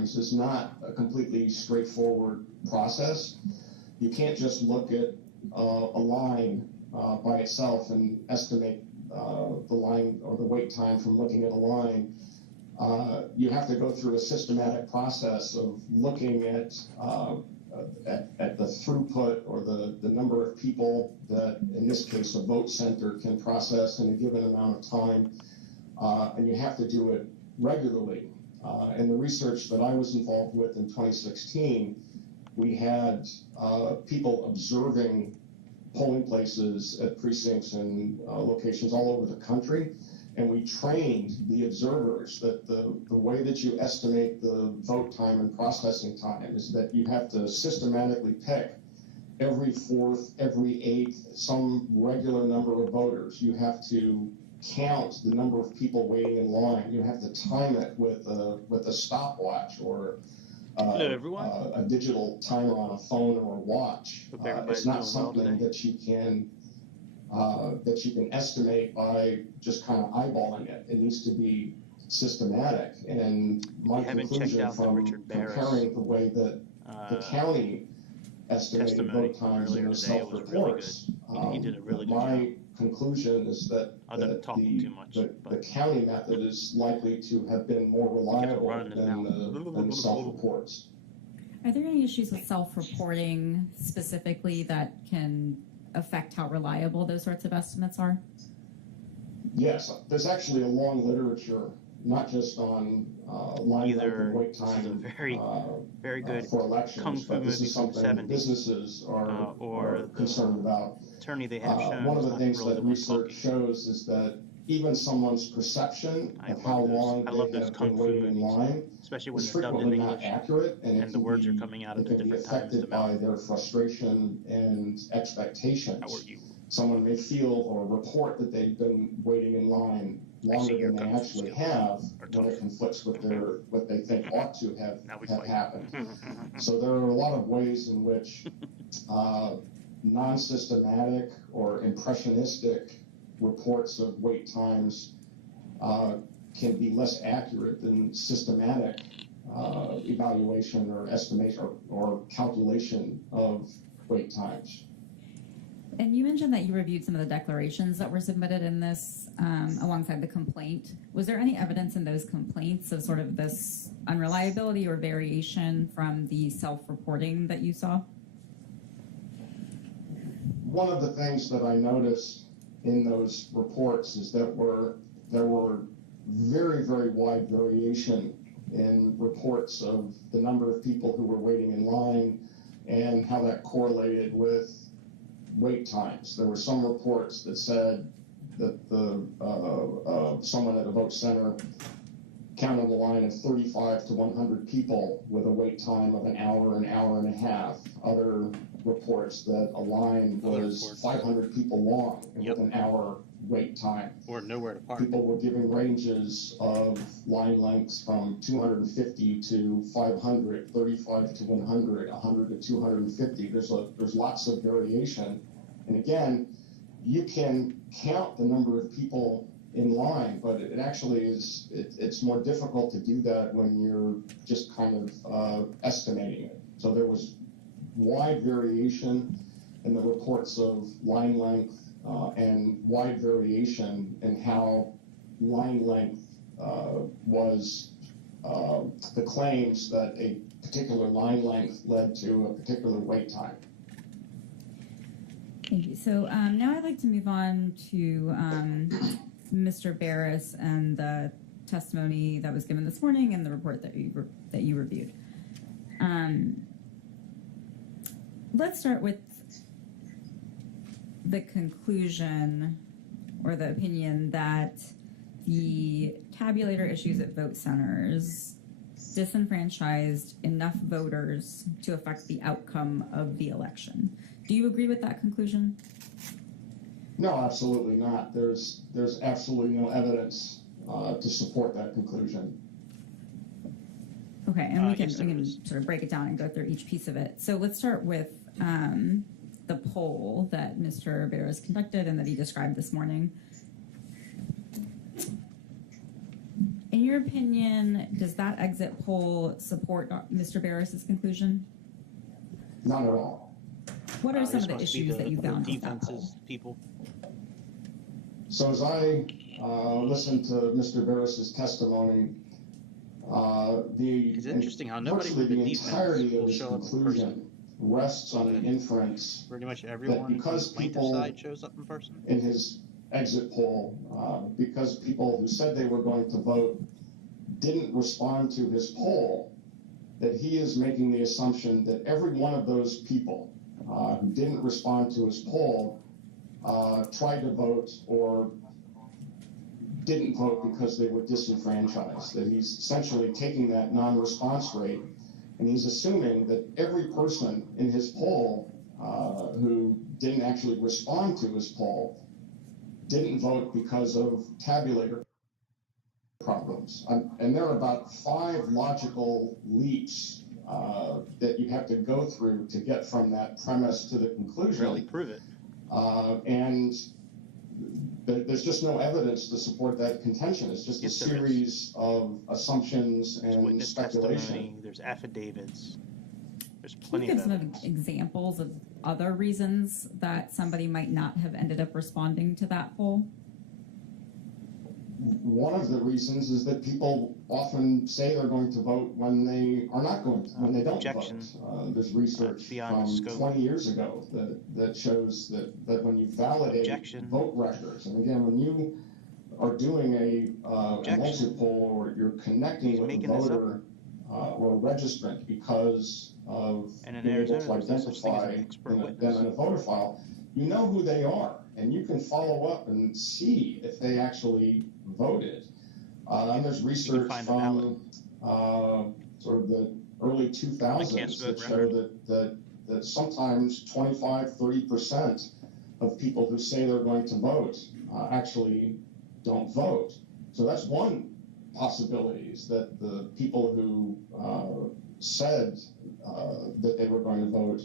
times is not a completely straightforward process. You can't just look at a line by itself and estimate the line or the wait time from looking at a line. You have to go through a systematic process of looking at the throughput or the number of people that, in this case, a vote center can process in a given amount of time, and you have to do it regularly. In the research that I was involved with in 2016, we had people observing polling places at precincts and locations all over the country, and we trained the observers that the way that you estimate the vote time and processing time is that you have to systematically pick every fourth, every eighth, some regular number of voters. You have to count the number of people waiting in line. You have to time it with a stopwatch or a digital timer on a phone or a watch. It's not something that you can estimate by just kind of eyeballing it. It needs to be systematic. And my conclusion from comparing the way that the county estimated vote times in their self-reports, my conclusion is that the county method is likely to have been more reliable than the self-reports. Are there any issues with self-reporting specifically that can affect how reliable those sorts of estimates are? Yes, there's actually a long literature, not just on line length and wait time very good for elections, but this is something businesses are concerned about. Attorney they have shown one of the things that research shows is that even someone's perception of how long they have been waiting in line especially when is they're dubbed in frequently not English accurate, and the words are coming out at a different time. It can be affected by their frustration and expectations. Someone may feel or report that they've been waiting in line longer than they actually have when it conflicts with what they think ought to have happened. So there are a lot of ways in which non-systematic or impressionistic reports of wait times can be less accurate than systematic evaluation or estimation or calculation of wait times. And you mentioned that you reviewed some of the declarations that were submitted in this alongside the complaint. Was there any evidence in those complaints of sort of this unreliability or variation from the self-reporting that you saw? One of the things that I noticed in those reports is that there were very, very wide variation in reports of the number of people who were waiting in line and how that correlated with wait times. There were some reports that said that someone at a vote center counted a line of 35 to 100 people with a wait time of an hour and a half. Other reports that a line was 500 people long and with an hour wait time. Or nowhere to park. People were giving ranges of line lengths from 250 to 500, 35 to 100, 100 to 250. There's lots of variation. And again, you can count the number of people in line, but it actually is, it's more difficult to do that when you're just kind of estimating it. So there was wide variation in the reports of line length and wide variation in how line length was the claims that a particular line length led to a particular wait time. Thank you. So now I'd like to move on to Mr. Barris and the testimony that was given this morning and the report that you reviewed. Let's start with the conclusion or the opinion that the tabulator issues at vote centers disenfranchised enough voters to affect the outcome of the election. Do you agree with that conclusion? No, absolutely not. There's absolutely no evidence to support that conclusion. Okay, and we can sort of break it down and go through each piece of it. So let's start with the poll that Mr. Barris conducted and that he described this morning. In your opinion, does that exit poll support Mr. Barris's conclusion? Not at all. What are some This of the must be issues that you found with that poll? defenses people. So as I listened to Mr. Barris's testimony, It's interesting how nobody virtually from the the defense entirety of will his show up in conclusion person. rests on the inference Pretty much everyone from the because plaintiff people side shows up in person. in his exit poll, because people who said they were going to vote didn't respond to his poll, that he is making the assumption that every one of those people who didn't respond to his poll tried to vote or didn't vote because they were disenfranchised, that he's essentially taking that non-response rate and he's assuming that every person in his poll who didn't actually respond to his poll didn't vote because of tabulator problems. And there are about 5 logical leaps that you have to go through to get from that premise to the conclusion. Really prove it. And there's just no evidence to support that contention. It's just a series of assumptions There's and witness speculation. testimony, there's affidavits, there's Can you plenty give of some evidence. examples of other reasons that somebody might not have ended up responding to that poll? One of the reasons is that people often say they're going to vote when they are not going to, when they don't Objection. vote. There's research Beyond from scope. 20 years ago that shows that when you validate Objection. vote records, and again, when you are doing an exit poll or you're connecting with a making this up. voter or a registrant because of And in being able Arizona, to there's no such thing as an identify expert them witness. in a voter file, you know who they are, and you can follow up and see if they actually voted. And there's research find a from sort of the early 2000s that show that sometimes 25, 30% of people who say they're going to vote actually don't vote. So that's one possibility, is that the people who said that they were going to vote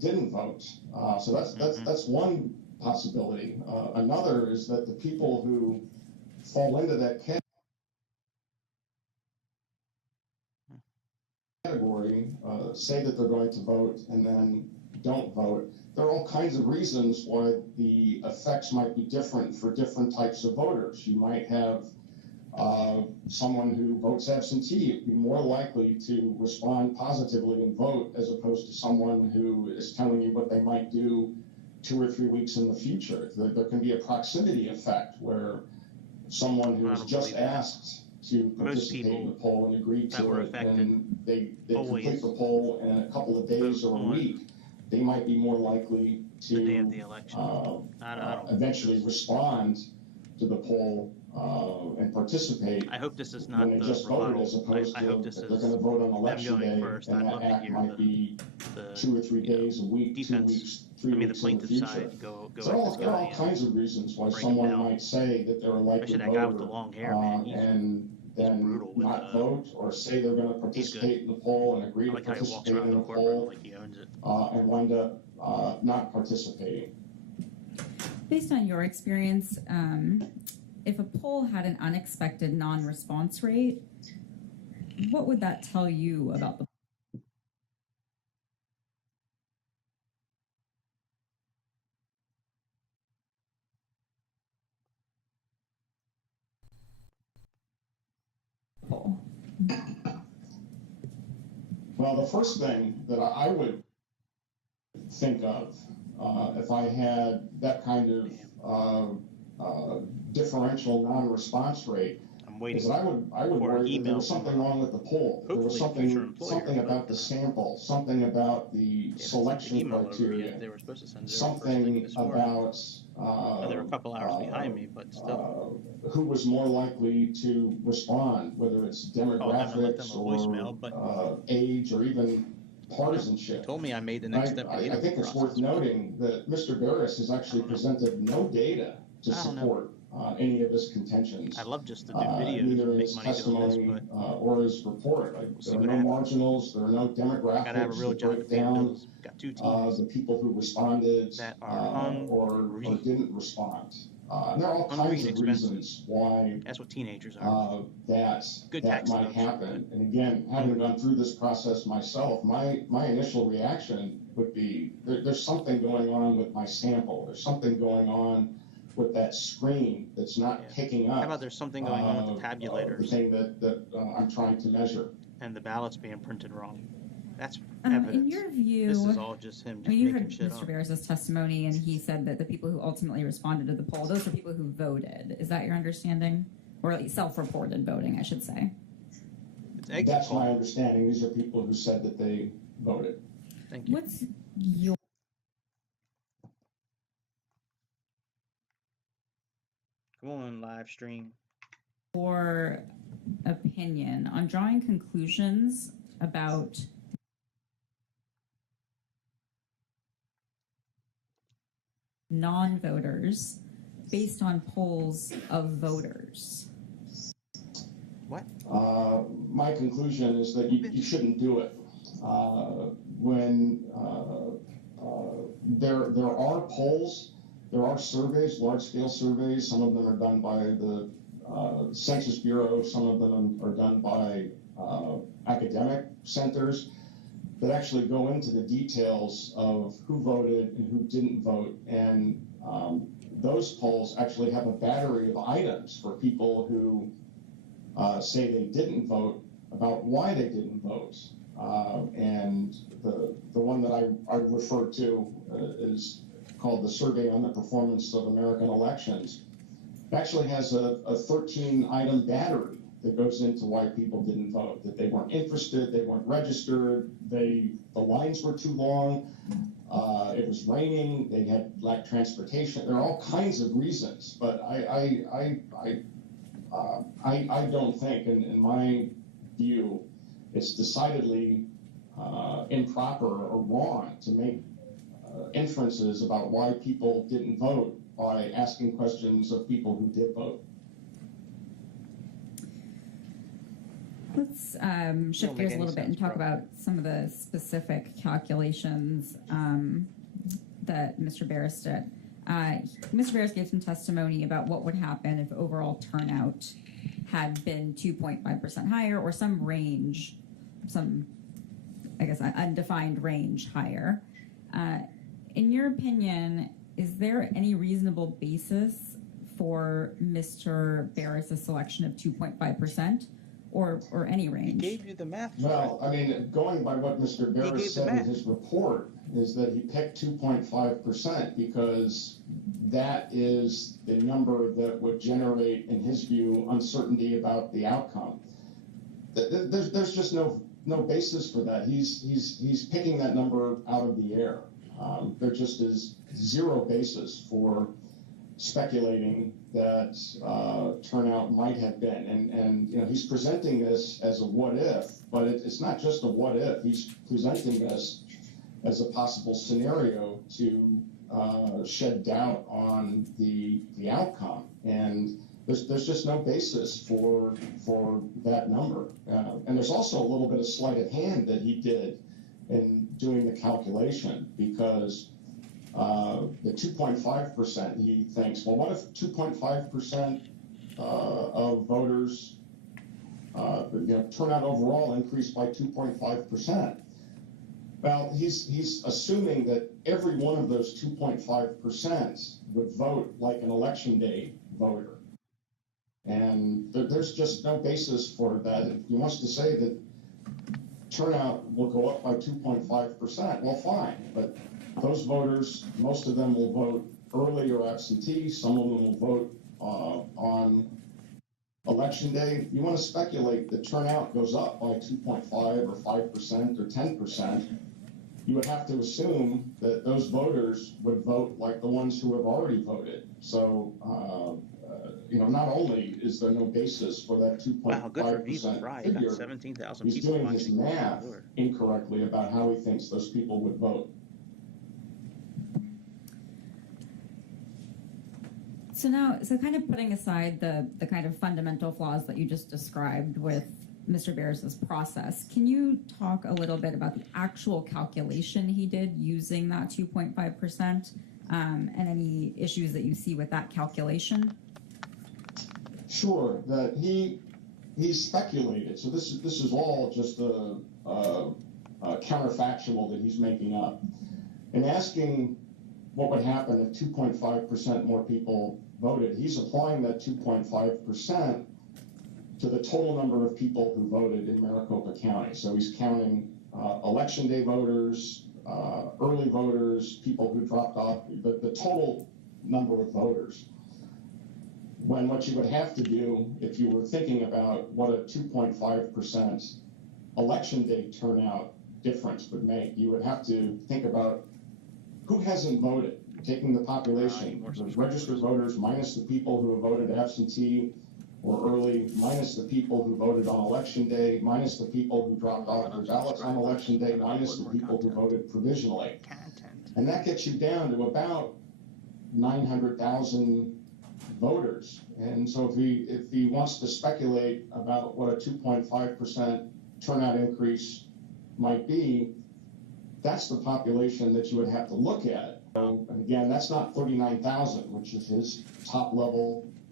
didn't vote. So that's one possibility. Another is that the people who fall into that category say that they're going to vote and then don't vote. There are all kinds of reasons why the effects might be different for different types of voters. You might have someone who votes absentee be more likely to respond positively and vote as opposed to someone who is telling you what they might do 2 or 3 weeks in the future. There can be a proximity effect where someone who was just asked to participate in the poll and agreed to it, and they complete the poll in a couple of days or a week, they might be more likely to The day of the election. eventually respond to the poll and participate. I hope this is not when they the just voted, rebuttal. as opposed I to hope this if is they're going to vote on election going day, first. and I'd love that to act hear might be the 2 or 3 days, a week, 2 defense. weeks, 3 I mean, the weeks in the plaintiff future. side go So at this there are guy. all kinds of reasons why break him someone down. might say that they're a likely Especially that voter guy with the long hair, man. and then brutal with, not vote, or say they're going to participate in the poll and agree I to like how he walks participate around in the the courtroom poll like he owns it. and wind up not participating. Based on your experience, if a poll had an unexpected non-response rate, what would that tell you about the poll? Well, the first thing that I would think of if I had that kind of differential non-response rate I'm waiting is that I would for an worry that there email was from something wrong with the poll. There was hopefully future employer, something but, about the sample, something about the they haven't sent the selection email over criteria, yet. They were supposed to send it over first thing something this morning. about They were a couple hours behind me, but still. who was more likely to respond, whether it's I haven't left them demographics a voicemail, but or age or even partisanship. told me I made the next step in the I interview think it's worth process. noting that Mr. Barris has actually presented no data to I don't know. support any of his contentions. I'd love just to do videos Neither and in make his money doing this, testimony but or his report. see There are what no happens. marginals, there are no I gotta have a demographics real that job to break pay the down bills. Got 2 teams the people who responded that are or hungry. didn't respond. And there are all Hungry kinds and of expensive. reasons why That's what teenagers are. Good that tax might deduction. happen. And again, having gone through this process myself, my initial reaction would be there's something going on with my sample. There's something going on with that screen that's not picking up. How about there's something going on with the the tabulators thing that I'm trying to measure. and the ballots being printed wrong? That's In evidence. your view, This is all just him just you making heard shit Mr. up. Barris' testimony, and he said that the people who ultimately responded to the poll, those are people who voted. Is that your understanding? Or at least self-reported voting, I should say. It's exit That's my poll. understanding. These are people who said that they voted. Thank you. What's your Come on, live stream. opinion on drawing conclusions about non-voters based on polls of voters? What? My conclusion is that you shouldn't do it. When there are polls, there are surveys, large-scale surveys. Some of them are done by the Census Bureau. Some of them are done by academic centers that actually go into the details of who voted and who didn't vote. And those polls actually have a battery of items for people who say they didn't vote, about why they didn't vote. And the one that I refer to is called the Survey on the Performance of American Elections. It actually has a 13-item battery that goes into why people didn't vote, that they weren't interested, they weren't registered, the lines were too long, it was raining, they had lacked transportation. There are all kinds of reasons, but I don't think, in my view, it's decidedly improper or wrong to make inferences about why people didn't vote by asking questions of people who did vote. Let's shift gears a little bit and talk about some of the specific calculations that Mr. Barris did. Mr. Barris gave some testimony about what would happen if overall turnout had been 2.5% higher, or some range, I guess, undefined range higher. In your opinion, is there any reasonable basis for Mr. Barris' selection of 2.5%? Or any range? He gave you the math. Well, I mean, going by what Mr. Barris said in his report, is that he picked 2.5% because that is the number that would generate, in his view, uncertainty about the outcome. There's just no basis for that. He's picking that number out of the air. There just is zero basis for speculating that turnout might have been, and you know, he's presenting this as a what if, but it's not just a what if. He's presenting this as a possible scenario to shed doubt on the outcome, and there's just no basis for that number. And there's also a little bit of sleight of hand that he did in doing the calculation, because the 2.5%, he thinks, well, what if 2.5% of voters, turnout overall increased by 2.5%? Well, he's assuming that every one of those 2.5% would vote like an election day voter. And there's just no basis for that. If he wants to say that turnout will go up by 2.5%, well, fine, but those voters, most of them will vote early or absentee. Some of them will vote on election day. If you want to speculate that turnout goes up by 2.5 or 5% or 10%, you would have to assume that those voters would vote like the ones who have already voted. So, not only is there no basis for that 2.5% figure, 17,000 he's people doing his math incorrectly about how he thinks those people would vote. So kind of putting aside the kind of fundamental flaws that you just described with Mr. Barris's process, can you talk a little bit about the actual calculation he did using that 2.5%? and any issues that you see with that calculation? Sure, that he speculated. So this is all just a counterfactual that he's making up, and asking what would happen if 2.5% more people voted. He's applying that 2.5% to the total number of people who voted in Maricopa County. So he's counting election day voters, early voters, people who dropped off, the total number of voters. When what you would have to do, if you were thinking about what a 2.5% election day turnout difference would make, you would have to think about who hasn't voted, taking the population, the registered voters minus the people who have voted absentee or early, minus the people who voted on election day, minus the people who dropped off their ballots on election day, minus the people who voted provisionally. And that gets you down to about 900,000 voters. And so if he wants to speculate about what a 2.5% turnout increase might be, that's the population that you would have to look at. And again, that's not 39,000, which is his top level